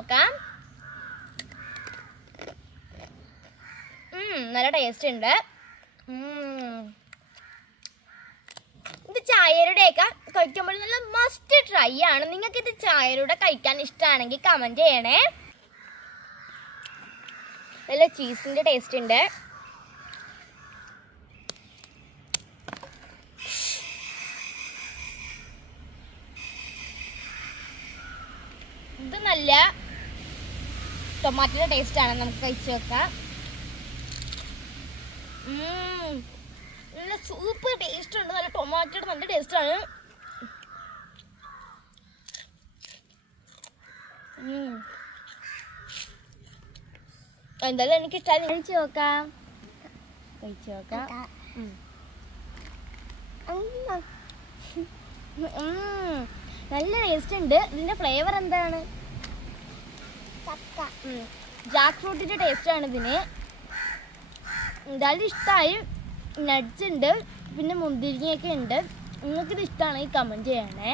നോക്കാം. നല്ല ടേസ്റ്റ് ഉണ്ട്. ഇത് ചായയുടെയൊക്കെ കഴിക്കുമ്പോൾ നല്ല മസ്റ്റ് ട്രൈ ആണ്. നിങ്ങൾക്ക് ഇത് ചായയുടെ കഴിക്കാൻ ഇഷ്ടമാണെങ്കിൽ കമന്റ് ചെയ്യണേ. നല്ല ചീസിന്റെ ടേസ്റ്റ് ഉണ്ട്. ഇത് നല്ല ടൊമാറ്റോയുടെ ടേസ്റ്റ് ആണ്. നമുക്ക് കഴിച്ചു നോക്കാം. നല്ല സൂപ്പർ ടേസ്റ്റ് ഉണ്ട്. നല്ല ടൊമാറ്റോയുടെ നല്ല ടേസ്റ്റ് ആണ്. എന്തായാലും എനിക്ക് ഇഷ്ടമായി. കഴിച്ചു നോക്കാം. നല്ല ടേസ്റ്റ് ഉണ്ട്. ഇതിന്റെ ഫ്ലേവർ എന്താണ്? ജാക്ക് ഫ്രൂട്ടിന്റെ ടേസ്റ്റ് ആണ് ഇതിന്. എന്തായാലും ഇഷ്ടമായി. നട്ട്സ് ഉണ്ട്, പിന്നെ മുന്തിരിങ്ങയൊക്കെ ഉണ്ട്. നിങ്ങൾക്കിത് ഇഷ്ടമാണെങ്കിൽ കമന്റ് ചെയ്യണേ.